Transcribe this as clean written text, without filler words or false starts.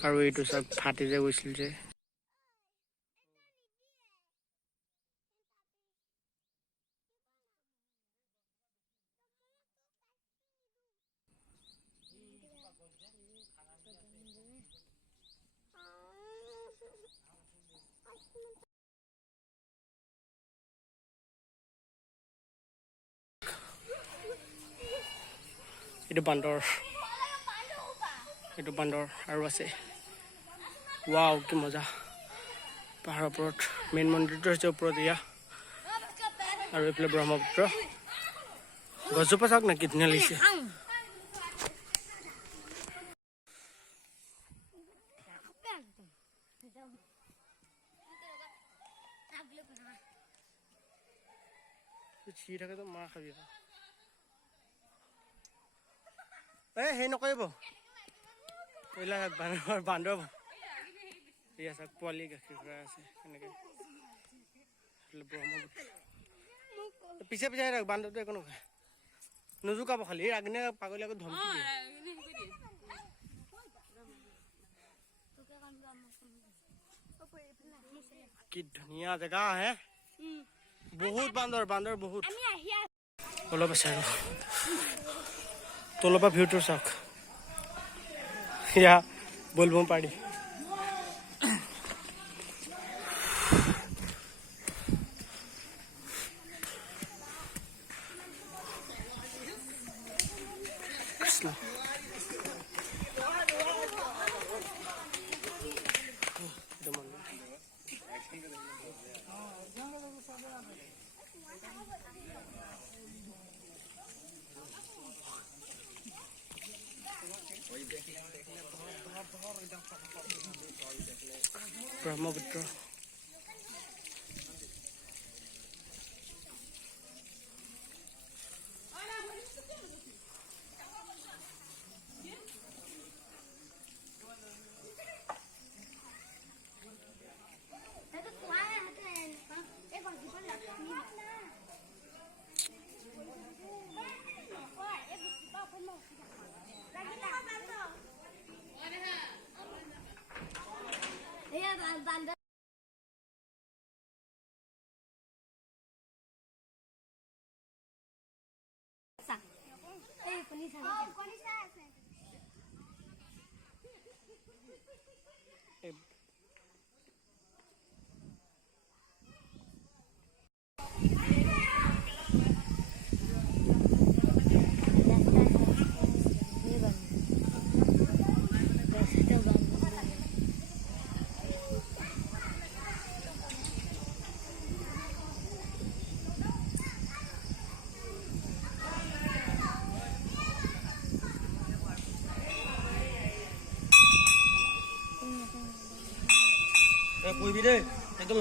আৰু এইটো সব ফাটি যে গৈছিল যে এইটো বান্দৰ আৰু আছে ওয়াও কি মজা পাহাৰৰ ওপৰত মেইন মন্দিৰটো আছে ওপৰত ইয়া আৰু এইফালে ব্ৰহ্মপুত্ৰ গছজোপা চাওক না কি ধুনীয়া লাগিছে চিৰি থাকেতো মাৰ খাবি সেই নকৰিব এইবিলাক বান্দৰ এয়া চাওক পোৱালি গাখীৰ খুৱাই আছে এনেকৈ ব্ৰহ্মপুত্ৰ পিছে পিছে বান্দৰটো একো নকয় নুজুকাব খালি আগদিনা পাগলী আকৌ ধমকি দিয়ে কি ধুনীয়া জেগা হে বহুত বান্দৰ বহুত অলপ আছে আৰু তলৰ পৰা ভিউটো চাওক ইয়া বলবম পাৰি ব্ৰহ্মপুত্ৰ পুহিবি দেই একদম